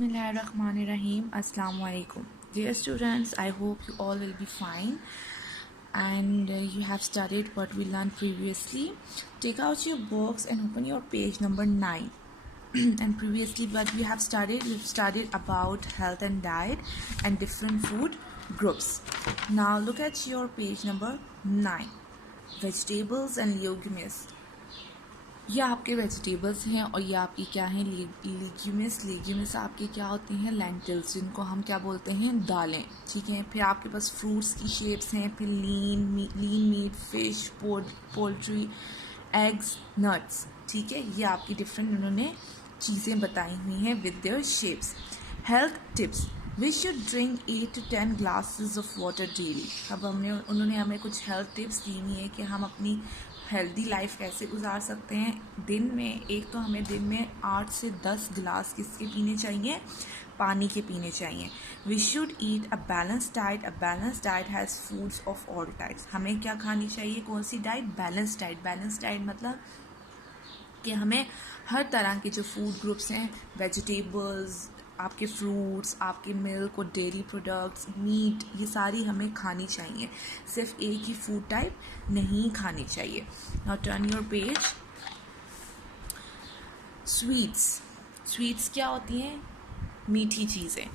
Bismillahirrahmanirrahim. Assalamu alaikum. Dear students, I hope you all will be fine and you have studied what we learned previously. Take out your books and open your page number 9. And previously what we've studied about health and diet and different food groups. Now look at your page number 9. Vegetables and legumes. ये आपके vegetables हैं और ये आपकी क्या हैं लेग्यूमिस आपके क्या होते हैं लेंटिल्स, जिनको हम क्या बोलते हैं दालें. ठीक है. फिर आपके पास फ्रूट्स की शेप्स हैं. फिर lean meat, fish, poultry, eggs, nuts. ठीक है. ये आपकी डिफरेंट उन्होंने चीज़ें बताई हुई हैं with their shapes. Health tips. We should drink 8 to 10 glasses of water daily. अब उन्होंने हमें कुछ हेल्थ टिप्स दी हुई है कि हम अपनी हेल्दी लाइफ कैसे गुजार सकते हैं. दिन में एक तो हमें दिन में 8 से 10 गिलास किसके पीने चाहिए, पानी के पीने चाहिए. We should eat a balance diet. A balance diet has foods of all types. हमें क्या खानी चाहिए, कौन सी diet, balance diet. Balance diet मतलब कि हमें हर तरह के जो फूड ग्रुप्स हैं, वेजिटेबल्स, आपके फ्रूट्स, आपके मिल्क और डेयरी प्रोडक्ट्स, मीट, ये सारी हमें खानी चाहिए. सिर्फ एक ही फूड टाइप नहीं खानी चाहिए. Now turn your page. Sweets क्या होती हैं, मीठी चीज़ें.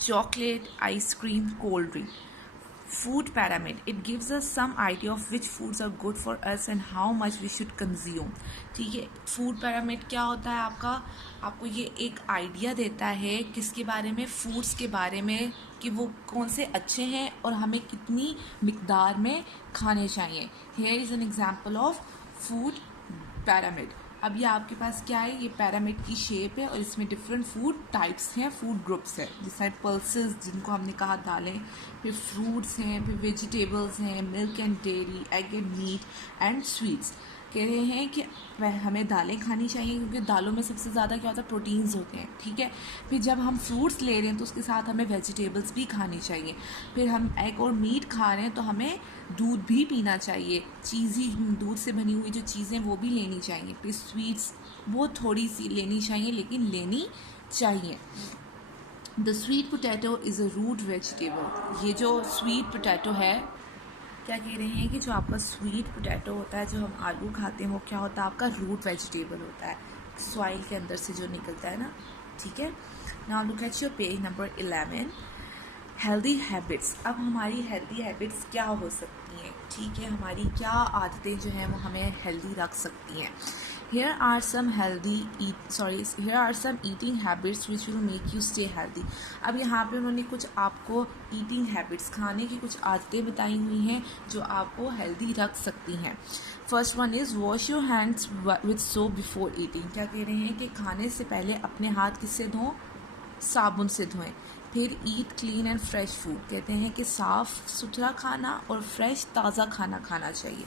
Chocolate, ice cream, cold drink. Food pyramid. It gives us some idea of which foods are good for us and how much we should consume. ठीक है. फूड pyramid क्या होता है आपको ये एक आइडिया देता है किसके बारे में, फूड्स के बारे में, कि वो कौन से अच्छे हैं और हमें कितनी मिकदार में खाने चाहिए. Here is an example of food pyramid. अब ये आपके पास क्या है, ये पैरामिड की शेप है और इसमें डिफरेंट फूड टाइप्स हैं, फूड ग्रुप्स हैं. जैसे पल्सेस जिनको हमने कहा दालें, फिर फ्रूट्स हैं, फिर वेजिटेबल्स हैं, milk and dairy, egg and meat and sweets. कह रहे हैं कि हमें दालें खानी चाहिए क्योंकि दालों में सबसे ज़्यादा क्या होता है, प्रोटीन्स होते हैं. ठीक है. फिर जब हम फ्रूट्स ले रहे हैं तो उसके साथ हमें वेजिटेबल्स भी खानी चाहिए. फिर हम एग और मीट खा रहे हैं तो हमें दूध भी पीना चाहिए. चीज़ी दूध से बनी हुई जो चीज़ें वो भी लेनी चाहिए. फिर स्वीट्स वो थोड़ी सी लेनी चाहिए लेकिन लेनी चाहिए. The sweet potato is a root vegetable. ये जो स्वीट पोटैटो है, क्या कह रहे हैं कि जो आपका स्वीट पोटैटो होता है, जो हम आलू खाते हैं, वो क्या होता है, आपका रूट वेजिटेबल होता है, सॉइल के अंदर से जो निकलता है ना. ठीक है. Now look at your page number 11. Healthy habits. अब हमारी हेल्दी हैबिट्स क्या हो सकती हैं. ठीक है. हमारी क्या आदतें जो हैं वो हमें हेल्दी रख सकती हैं. Here are some eating habits which will make you stay healthy. अब यहाँ पे उन्होंने कुछ आपको eating habits, खाने की कुछ आदतें बताई हुई हैं जो आपको हेल्दी रख सकती हैं. First one is wash your hands with soap before eating. क्या कह रहे हैं कि खाने से पहले अपने हाथ किससे धों, साबुन से धोएं. फिर ईट क्लीन एंड फ्रेश फूड. कहते हैं कि साफ़ सुथरा खाना और फ्रेश ताज़ा खाना खाना चाहिए.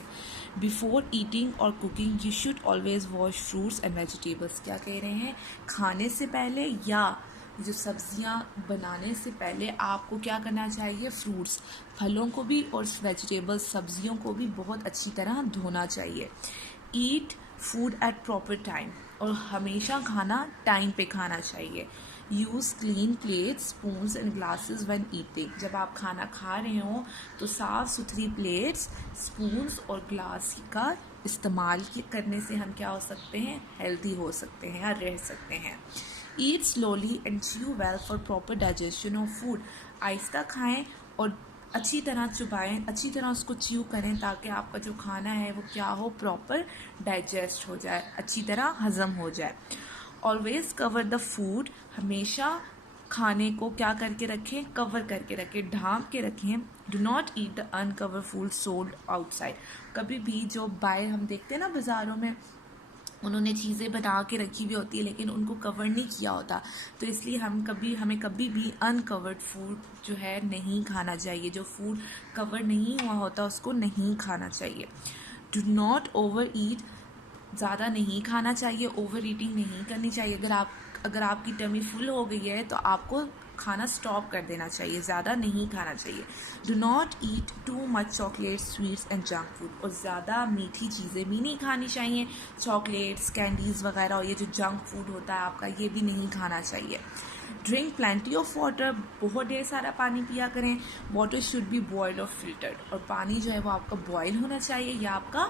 बिफोर ईटिंग और cooking you should always wash fruits and vegetables. क्या कह रहे हैं, खाने से पहले या जो सब्जियां बनाने से पहले आपको क्या करना चाहिए, फ्रूट्स, फलों को भी और वेजिटेबल्स, सब्जियों को भी बहुत अच्छी तरह धोना चाहिए. Eat food at proper time. और हमेशा खाना टाइम पे खाना चाहिए. Use clean plates, spoons and glasses when eating. जब आप खाना खा रहे हो तो साफ़ सुथरी प्लेट्स, स्पून्स और ग्लास का इस्तेमाल करने से हम क्या हो सकते हैं, हेल्दी हो सकते हैं या रह सकते हैं. Eat slowly and chew well for proper digestion of food. आहिस्ता खाएं और अच्छी तरह चुबाएं, अच्छी तरह उसको च्यू करें ताकि आपका जो खाना है वो क्या हो, प्रॉपर डाइजेस्ट हो जाए, अच्छी तरह हज़म हो जाए. Always cover the food. हमेशा खाने को क्या करके रखें, कवर करके रखें, ढांप के रखें. Do not eat the uncover food sold outside. कभी भी जो बाहर हम देखते हैं ना बाज़ारों में, उन्होंने चीज़ें बना के रखी हुई होती है लेकिन उनको कवर नहीं किया होता, तो इसलिए हमें कभी भी अनकवर्ड फूड जो है नहीं खाना चाहिए. जो फूड कवर नहीं हुआ होता उसको नहीं खाना चाहिए. डू नॉट ओवर ईट. ज़्यादा नहीं खाना चाहिए, ओवर ईटिंग नहीं करनी चाहिए. अगर आपकी टमी फुल हो गई है तो आपको खाना स्टॉप कर देना चाहिए, ज़्यादा नहीं खाना चाहिए। Do not eat too much chocolate, sweets and junk food, और ज़्यादा मीठी चीज़ें भी नहीं खानी चाहिए, चॉकलेट्स, कैंडीज़ वगैरह, और ये जो जंक फूड होता है आपका, ये भी नहीं खाना चाहिए। ड्रिंक प्लेंटी ऑफ वाटर, बहुत ढेर सारा पानी पिया करें। वाटर शुड बी बॉइल्ड और फिल्टर्ड, और पानी जो है वो आपका बॉयल होना चाहिए या आपका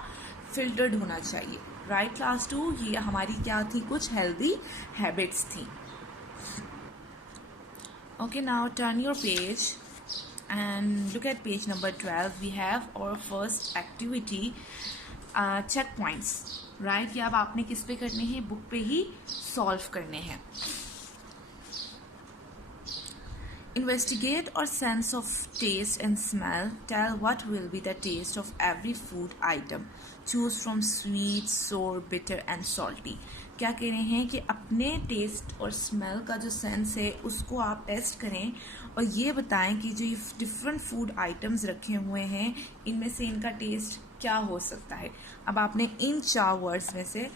फिल्टर्ड होना चाहिए। राइट क्लास 2, ये हमारी क्या थी, कुछ हेल्दी हैबिट्स थी। Okay, now turn your page and look at page number 12. We have our first activity, checkpoints, right? ये अब आपने किस पे करने हैं, बुक पे ही सॉल्व करने हैं। Investigate or sense of taste and smell. Tell what will be the taste of every food item. Choose from sweet, sour, bitter and salty. क्या कह रहे हैं कि अपने टेस्ट और स्मेल का जो सेंस है उसको आप टेस्ट करें और ये बताएं कि जो ये डिफरेंट फूड आइटम्स रखे हुए हैं इनमें से इनका टेस्ट क्या हो सकता है। अब आपने इन 4 वर्ड्स में से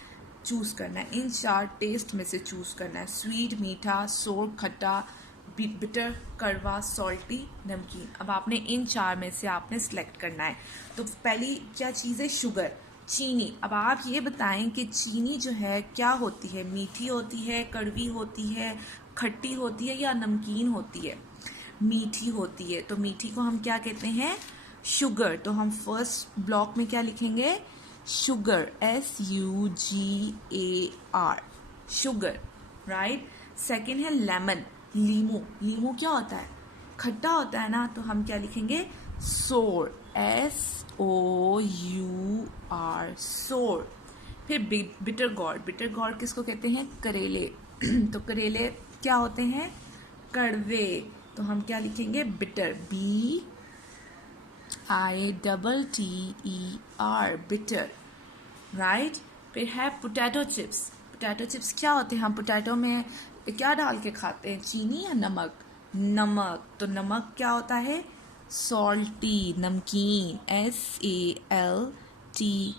चूज़ करना है, इन 4 टेस्ट में से चूज़ करना है। स्वीट मीठा, सोर खट्टा, बिटर कड़वा, सॉल्टी नमकीन। अब आपने इन 4 में से आपने सेलेक्ट करना है। तो पहली क्या चीज़ है, शुगर, चीनी। अब आप ये बताएं कि चीनी जो है क्या होती है, मीठी होती है, कड़वी होती है, खट्टी होती है या नमकीन होती है। मीठी होती है, तो मीठी को हम क्या कहते हैं, शुगर। तो हम फर्स्ट ब्लॉक में क्या लिखेंगे, sugar, SUGAR, sugar, right. Second है लेमन, लीमू। लीमू क्या होता है, खट्टा होता है ना, तो हम क्या लिखेंगे, सोर, SOUR, सोर। फिर बिटर गॉर्ड, बिटर गॉर्ड किसको कहते हैं, करेले। तो करेले क्या होते हैं, कड़वे। तो हम क्या लिखेंगे, बिटर, BITTER, बिटर, राइट। फिर है पोटैटो चिप्स। पोटैटो चिप्स क्या होते हैं, हम पोटैटो में क्या डाल के खाते हैं, चीनी या नमक, नमक। तो नमक क्या होता है, सॉल्टी, नमकीन, SALTY,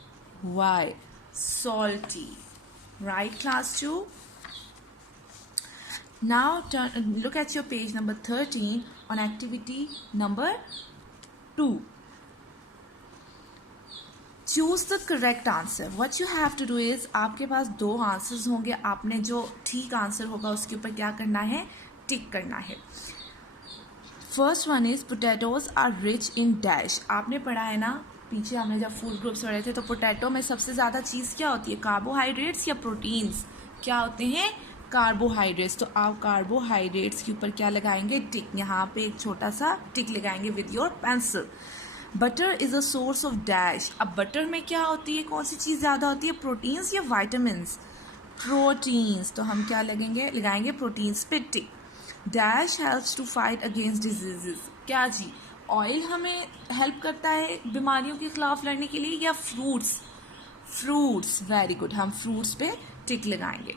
salty, right class 2? Now look at your page number 13 on activity number 2. Choose the correct answer. What you have to do is, आपके पास 2 आंसर्स होंगे, आपने जो ठीक आंसर होगा उसके ऊपर क्या करना है, टिक करना है। First one is potatoes are rich in dash. आपने पढ़ा है ना, पीछे हमने जब फूड ग्रुप्स पढ़े थे, तो पोटैटो में सबसे ज़्यादा चीज़ क्या होती है, कार्बोहाइड्रेट्स या प्रोटीन्स, क्या होते हैं, कार्बोहाइड्रेट्स। तो आप कार्बोहाइड्रेट्स के ऊपर क्या लगाएंगे, टिक। यहाँ पे एक छोटा सा टिक लगाएंगे with your pencil. Butter is a source of dash. अब बटर में क्या होती है, कौन सी चीज़ ज़्यादा होती है, प्रोटीन्स या वाइटामिन्स, प्रोटीन्स। तो हम क्या लगाएंगे प्रोटीन्स पे tick. Dash helps to fight against diseases. क्या जी, ऑयल हमें हेल्प करता है बीमारियों के खिलाफ लड़ने के लिए, या फ्रूट्स, फ्रूट्स, वेरी गुड, हम फ्रूट्स पे टिक लगाएंगे।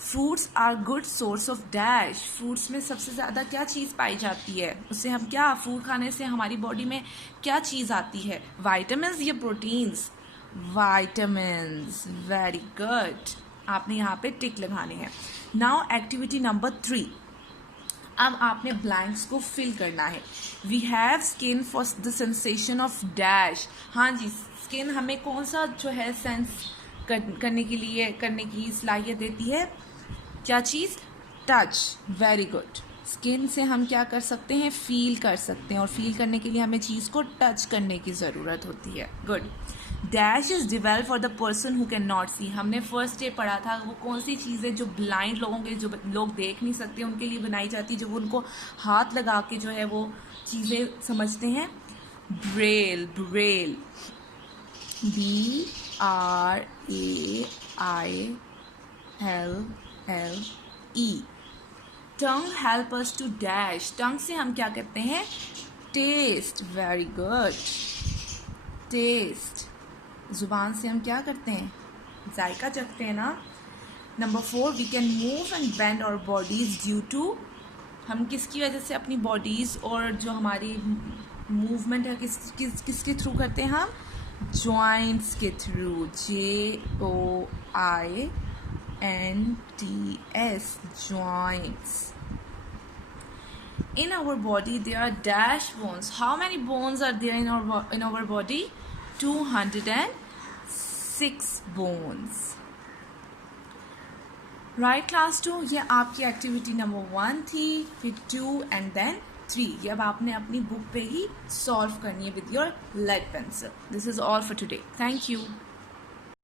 Fruits are good source of dash. Fruits में सबसे ज़्यादा क्या चीज़ पाई जाती है, उससे हम क्या, फ्रूट खाने से हमारी बॉडी में क्या चीज़ आती है, वाइटामिन्स या प्रोटीन्स, वाइटामिन्स, वेरी गुड। आपने यहाँ पे टिक लगाने हैं। Now activity number 3। अब आपने ब्लैंक्स को फिल करना है। We have skin for the sensation of dash. हाँ जी, स्किन हमें कौन सा जो है सेंस करने की सलाहियत देती है, क्या चीज़, टच, वेरी गुड। स्किन से हम क्या कर सकते हैं, फील कर सकते हैं, और फील करने के लिए हमें चीज़ को टच करने की ज़रूरत होती है। Good. Dash is develop for the person who can not see. हमने फर्स्ट डे पढ़ा था, वो कौन सी चीज़ है जो ब्लाइंड लोगों के, जो लोग देख नहीं सकते, उनके लिए बनाई जाती है, जो उनको हाथ लगा के जो है वो चीज़ें समझते हैं। Braille, Braille, BRAILLE। Tongue help us to dash. Tongue से हम क्या करते हैं, टेस्ट, वेरी गुड, टेस्ट। जुबान से हम क्या करते हैं, जायका चखते हैं ना। Number 4, we can move and bend our bodies due to. हम किसकी वजह से अपनी बॉडीज़ और जो हमारी मूवमेंट है किसके थ्रू करते हैं, हम जॉइंट्स के through, JOINTS, joints, joints. In our body there are dash bones. How many bones are there in our body? 206 bones. Right class 2, ये आपकी एक्टिविटी नंबर 1 थी, फिर 2 एंड देन 3. ये अब आपने अपनी बुक पे ही सॉल्व करनी है with your lead pencil. This is all for today. Thank you.